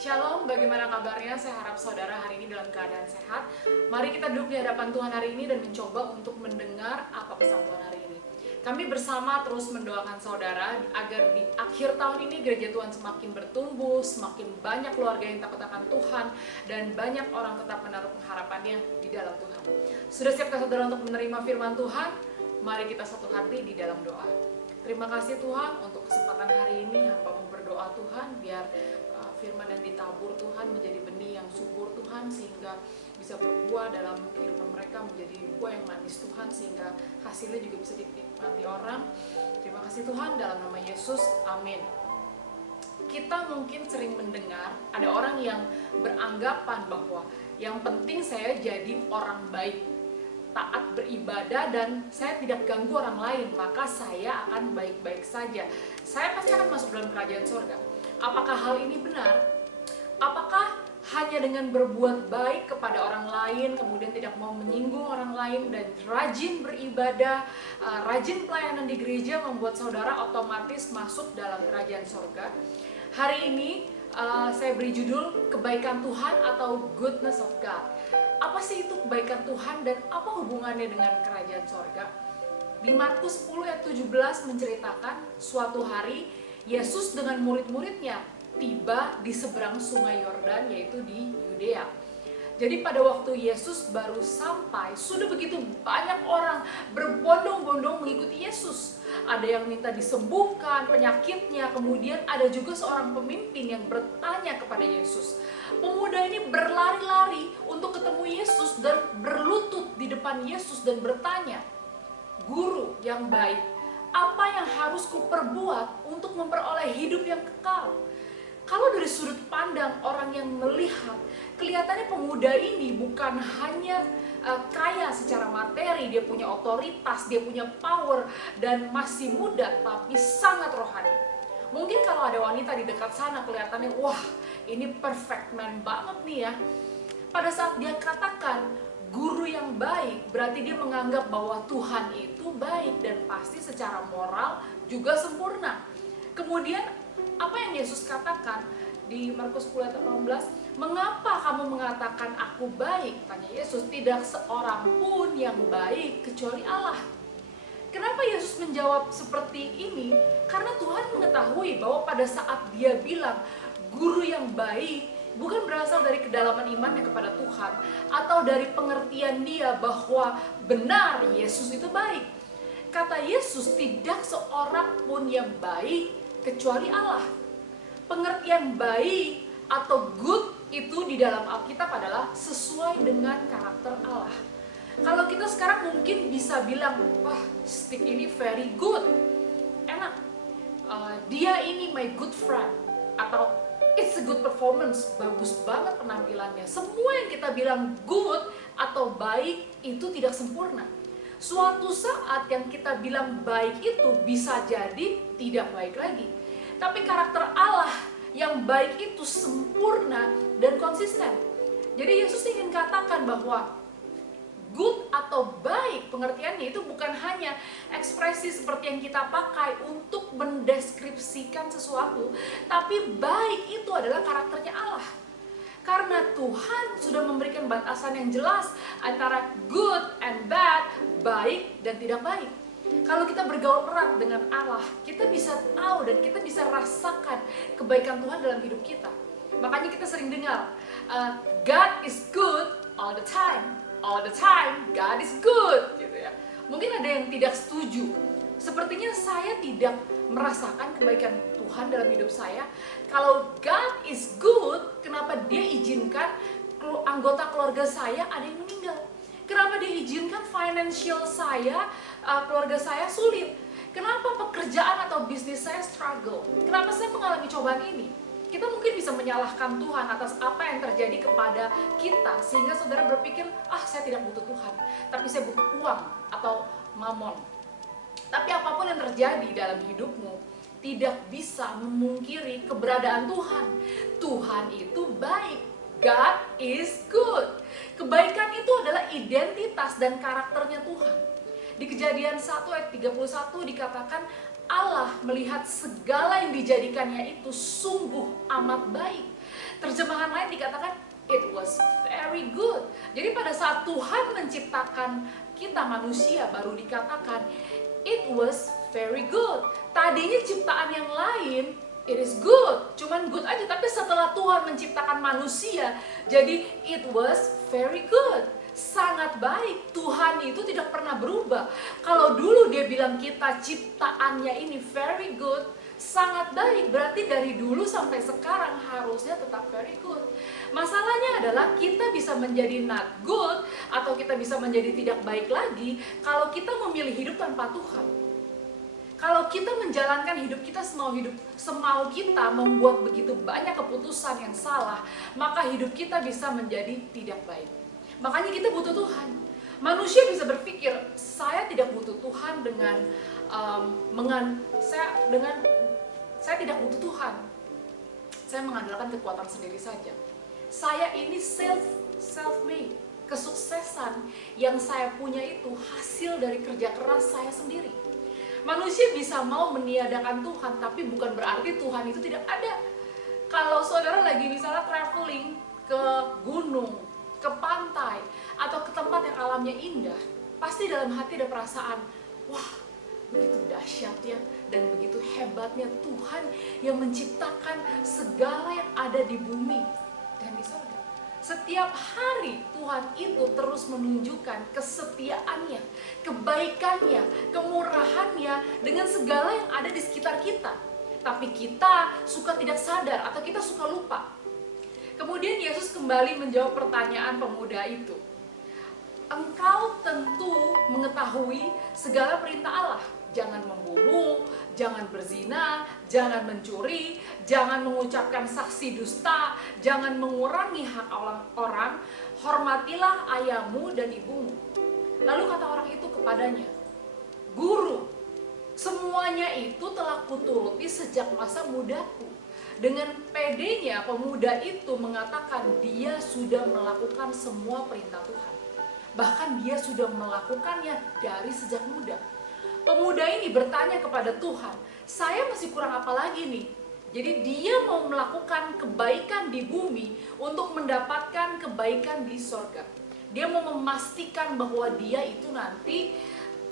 Shalom, bagaimana kabarnya? Saya harap saudara hari ini dalam keadaan sehat. Mari kita duduk di hadapan Tuhan hari ini dan mencoba untuk mendengar apa pesan Tuhan hari ini. Kami bersama terus mendoakan saudara agar di akhir tahun ini gereja Tuhan semakin bertumbuh, semakin banyak keluarga yang takut akan Tuhan, dan banyak orang tetap menaruh pengharapannya di dalam Tuhan. Sudah siapkah saudara untuk menerima firman Tuhan? Mari kita satu hati di dalam doa. Terima kasih Tuhan untuk kesempatan hari ini. Hamba mau berdoa Tuhan biar firman yang ditabur Tuhan menjadi benih yang subur Tuhan, sehingga bisa berbuah dalam kehidupan mereka, menjadi buah yang manis Tuhan, sehingga hasilnya juga bisa dinikmati orang. Terima kasih Tuhan, dalam nama Yesus, amin. Kita mungkin sering mendengar ada orang yang beranggapan bahwa yang penting saya jadi orang baik, taat beribadah, dan saya tidak ganggu orang lain, maka saya akan baik-baik saja. Saya pasti akan masuk dalam kerajaan surga. Apakah hal ini benar? Apakah hanya dengan berbuat baik kepada orang lain, kemudian tidak mau menyinggung orang lain, dan rajin beribadah, rajin pelayanan di gereja membuat saudara otomatis masuk dalam kerajaan surga? Hari ini saya beri judul Kebaikan Tuhan atau Goodness of God. Apa sih itu kebaikan Tuhan dan apa hubungannya dengan kerajaan surga? Di Markus 10 ayat 17 menceritakan suatu hari Yesus dengan murid-muridnya tiba di seberang sungai Yordan, yaitu di Yudea. Jadi pada waktu Yesus baru sampai, sudah begitu banyak orang berbondong-bondong mengikuti Yesus. Ada yang minta disembuhkan penyakitnya, kemudian ada juga seorang pemimpin yang bertanya kepada Yesus. Pemuda ini berlari-lari untuk ketemu Yesus dan berlutut di depan Yesus dan bertanya, "Guru yang baik, apa yang harus kuperbuat untuk memperoleh hidup yang kekal?" Kalau dari sudut pandang orang yang melihat, kelihatannya pemuda ini bukan hanya kaya secara materi, dia punya otoritas, dia punya power, dan masih muda, tapi sangat rohani. Mungkin kalau ada wanita di dekat sana kelihatannya, wah ini perfect man banget nih ya. Pada saat dia katakan guru yang baik, berarti dia menganggap bahwa Tuhan itu baik dan pasti secara moral juga sempurna. Kemudian apa yang Yesus katakan di Markus 10 ayat 18, "Mengapa kamu mengatakan aku baik?" Tanya Yesus. "Tidak seorang pun yang baik kecuali Allah." Kenapa Yesus menjawab seperti ini? Karena Tuhan mengetahui bahwa pada saat dia bilang guru yang baik, bukan berasal dari kedalaman imannya kepada Tuhan atau dari pengertian dia bahwa benar Yesus itu baik. Kata Yesus, tidak seorang pun yang baik kecuali Allah. Pengertian baik atau good itu di dalam Alkitab adalah sesuai dengan karakter Allah. Kalau kita sekarang mungkin bisa bilang, wah stick ini very good, enak, dia ini my good friend, atau it's a good performance, bagus banget penampilannya. Semua yang kita bilang good atau baik itu tidak sempurna. Suatu saat yang kita bilang baik itu bisa jadi tidak baik lagi. Tapi karakter Allah yang baik itu sempurna dan konsisten. Jadi Yesus ingin katakan bahwa good atau baik, pengertiannya itu bukan hanya ekspresi seperti yang kita pakai untuk mendeskripsikan sesuatu, tapi baik itu adalah karakternya Allah. Karena Tuhan sudah memberikan batasan yang jelas antara good and bad, baik dan tidak baik. Kalau kita bergaul erat dengan Allah, kita bisa tahu dan kita bisa rasakan kebaikan Tuhan dalam hidup kita. Makanya kita sering dengar, God is good all the time. All the time, God is good, gitu ya. Mungkin ada yang tidak setuju. Sepertinya saya tidak merasakan kebaikan Tuhan dalam hidup saya. Kalau God is good, kenapa dia izinkan anggota keluarga saya ada yang meninggal? Kenapa dia izinkan financial saya, keluarga saya sulit? Kenapa pekerjaan atau bisnis saya struggle? Kenapa saya mengalami cobaan ini? Kita mungkin bisa menyalahkan Tuhan atas apa yang terjadi kepada kita, sehingga saudara berpikir, saya tidak butuh Tuhan, tapi saya butuh uang atau mamon. Tapi apapun yang terjadi dalam hidupmu, tidak bisa memungkiri keberadaan Tuhan. Tuhan itu baik. God is good. Kebaikan itu adalah identitas dan karakternya Tuhan. Di Kejadian 1 ayat 31 dikatakan, Allah melihat segala yang dijadikannya itu sungguh amat baik. Terjemahan lain dikatakan it was very good. Jadi pada saat Tuhan menciptakan kita manusia, baru dikatakan it was very good. Tadinya ciptaan yang lain it is good, cuman good aja. Tapi setelah Tuhan menciptakan manusia, jadi it was very good, sangat baik. Tuhan itu tidak pernah berubah. Kalau dulu dia bilang kita ciptaannya ini very good, sangat baik, berarti dari dulu sampai sekarang harusnya tetap very good. Masalahnya adalah kita bisa menjadi not good, atau kita bisa menjadi tidak baik lagi kalau kita memilih hidup tanpa Tuhan. Kalau kita menjalankan hidup kita semau kita, membuat begitu banyak keputusan yang salah, maka hidup kita bisa menjadi tidak baik. Makanya kita butuh Tuhan. Manusia bisa berpikir, saya tidak butuh Tuhan saya tidak butuh Tuhan. Saya mengandalkan kekuatan sendiri saja. Saya ini self-made. Kesuksesan yang saya punya itu hasil dari kerja keras saya sendiri. Manusia bisa mau meniadakan Tuhan, tapi bukan berarti Tuhan itu tidak ada. Kalau saudara lagi misalnya traveling ke gunung, ke pantai, atau ke tempat yang alamnya indah, pasti dalam hati ada perasaan, wah, begitu dahsyatnya dan begitu hebatnya Tuhan yang menciptakan segala yang ada di bumi dan di surga. Setiap hari Tuhan itu terus menunjukkan kesetiaannya, kebaikannya, kemurahannya dengan segala yang ada di sekitar kita. Tapi kita suka tidak sadar atau kita suka lupa. Kemudian Yesus kembali menjawab pertanyaan pemuda itu. Engkau tentu mengetahui segala perintah Allah. Jangan membunuh, jangan berzina, jangan mencuri, jangan mengucapkan saksi dusta, jangan mengurangi hak orang, hormatilah ayahmu dan ibumu. Lalu kata orang itu kepadanya, Guru, semuanya itu telah kuturuti sejak masa mudaku. Dengan pedenya pemuda itu mengatakan dia sudah melakukan semua perintah Tuhan. Bahkan dia sudah melakukannya dari sejak muda. Pemuda ini bertanya kepada Tuhan, saya masih kurang apa lagi nih? Jadi dia mau melakukan kebaikan di bumi untuk mendapatkan kebaikan di sorga. Dia mau memastikan bahwa dia itu nanti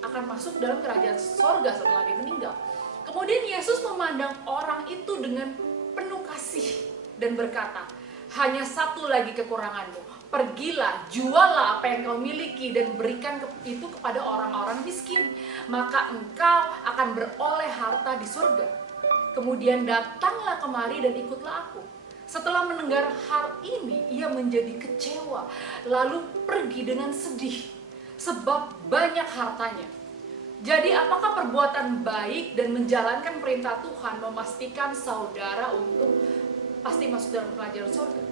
akan masuk dalam kerajaan sorga setelah dia meninggal. Kemudian Yesus memandang orang itu dengan penuh kasih dan berkata, hanya satu lagi kekuranganmu. Pergilah, jualah apa yang kau miliki dan berikan itu kepada orang-orang miskin. Maka engkau akan beroleh harta di surga. Kemudian datanglah kemari dan ikutlah aku. Setelah mendengar hal ini, ia menjadi kecewa. Lalu pergi dengan sedih. Sebab banyak hartanya. Jadi apakah perbuatan baik dan menjalankan perintah Tuhan memastikan saudara untuk pasti masuk dalam kerajaan surga?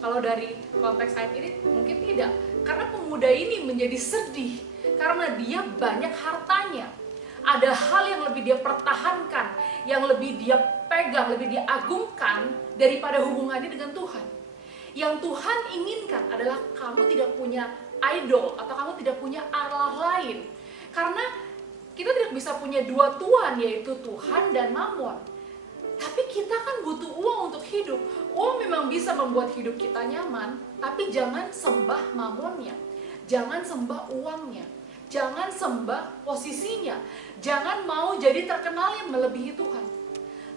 Kalau dari konteks ayat ini mungkin tidak. Karena pemuda ini menjadi sedih karena dia banyak hartanya. Ada hal yang lebih dia pertahankan, yang lebih dia pegang, lebih dia agungkan daripada hubungannya dengan Tuhan. Yang Tuhan inginkan adalah kamu tidak punya idol atau kamu tidak punya Allah lain. Karena kita tidak bisa punya dua tuan, yaitu Tuhan dan Mamon. Tapi kita kan butuh uang untuk hidup. Uang memang bisa membuat hidup kita nyaman, tapi jangan sembah mamonnya. Jangan sembah uangnya. Jangan sembah posisinya. Jangan mau jadi terkenal yang melebihi Tuhan.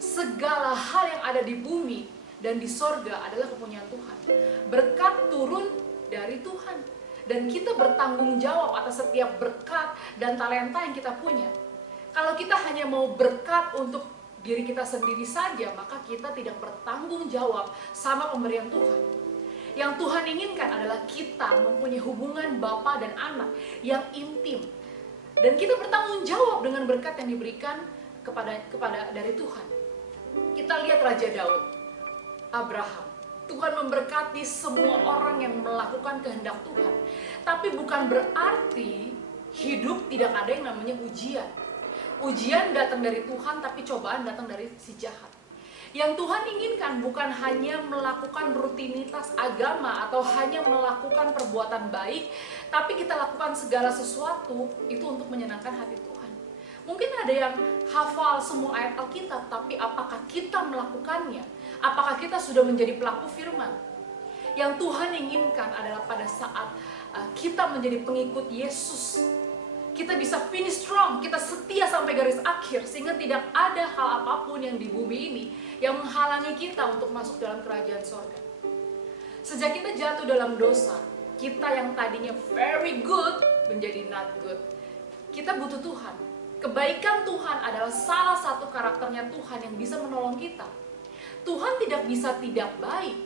Segala hal yang ada di bumi dan di sorga adalah kepunyaan Tuhan. Berkat turun dari Tuhan. Dan kita bertanggung jawab atas setiap berkat dan talenta yang kita punya. Kalau kita hanya mau berkat untuk diri kita sendiri saja, maka kita tidak bertanggung jawab sama pemberian Tuhan. Yang Tuhan inginkan adalah kita mempunyai hubungan bapa dan anak yang intim. Dan kita bertanggung jawab dengan berkat yang diberikan kepada dari Tuhan. Kita lihat Raja Daud, Abraham. Tuhan memberkati semua orang yang melakukan kehendak Tuhan. Tapi bukan berarti hidup tidak ada yang namanya ujian. Ujian datang dari Tuhan, tapi cobaan datang dari si jahat. Yang Tuhan inginkan bukan hanya melakukan rutinitas agama atau hanya melakukan perbuatan baik, tapi kita lakukan segala sesuatu itu untuk menyenangkan hati Tuhan. Mungkin ada yang hafal semua ayat Alkitab, tapi apakah kita melakukannya? Apakah kita sudah menjadi pelaku firman? Yang Tuhan inginkan adalah pada saat kita menjadi pengikut Yesus, kita bisa finish strong, kita setia sampai garis akhir, sehingga tidak ada hal apapun yang di bumi ini yang menghalangi kita untuk masuk dalam kerajaan sorga. Sejak kita jatuh dalam dosa, kita yang tadinya very good menjadi not good. Kita butuh Tuhan. Kebaikan Tuhan adalah salah satu karakternya Tuhan yang bisa menolong kita. Tuhan tidak bisa tidak baik,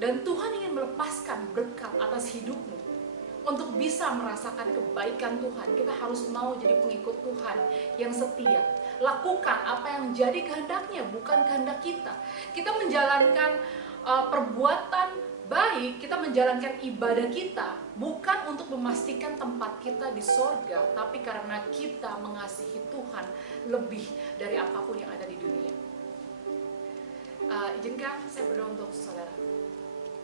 dan Tuhan ingin melepaskan berkat atas hidupmu. Untuk bisa merasakan kebaikan Tuhan, kita harus mau jadi pengikut Tuhan yang setia. Lakukan apa yang jadi kehendaknya, bukan kehendak kita. Kita menjalankan perbuatan baik, kita menjalankan ibadah kita bukan untuk memastikan tempat kita di sorga, tapi karena kita mengasihi Tuhan lebih dari apapun yang ada di dunia. Izinkan saya berdoa untuk saudara.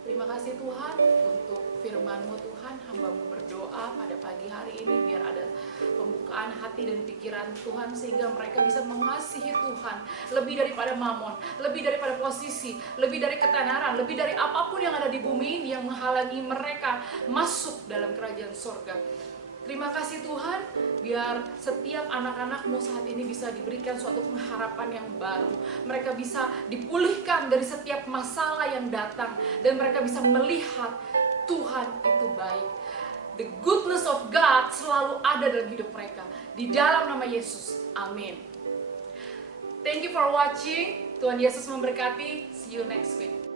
Terima kasih Tuhan untuk firman-Mu Tuhan. Hamba-Mu berdoa pada pagi hari ini biar ada pembukaan hati dan pikiran Tuhan, sehingga mereka bisa mengasihi Tuhan lebih daripada mamon, lebih daripada posisi, lebih dari ketenaran, lebih dari apapun yang ada di bumi ini yang menghalangi mereka masuk dalam kerajaan surga. Terima kasih Tuhan, biar setiap anak-anak-Mu saat ini bisa diberikan suatu pengharapan yang baru. Mereka bisa dipulihkan dari setiap masalah yang datang, dan mereka bisa melihat Tuhan itu baik. The goodness of God selalu ada dalam hidup mereka. Di dalam nama Yesus, amin. Thank you for watching. Tuhan Yesus memberkati. See you next week.